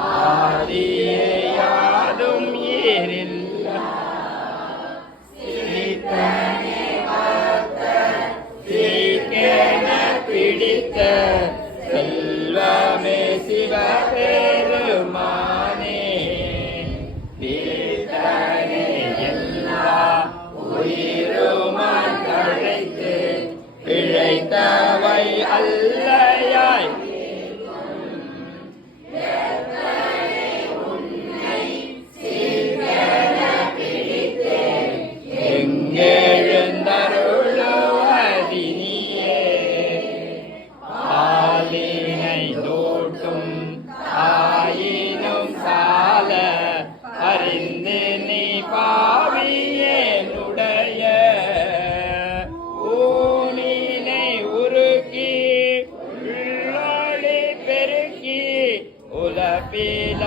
ஆதியே யாதும் ஏறில்ல சீக்கென பிடித்த செல்வமே சிவபெருமானே தீர்த்தனே எல்லா உயிருமான் தழைத்து பிழைத்தவை அல்லையாய் எங்கெழுந்தருளுவதினியே ஆலினை தோட்டும் ஆயினும் சால அறிந்து நீ பாவியேனுடைய ஊனினை உருக்கி உள்ளொளி பெருக்கி உலப்பில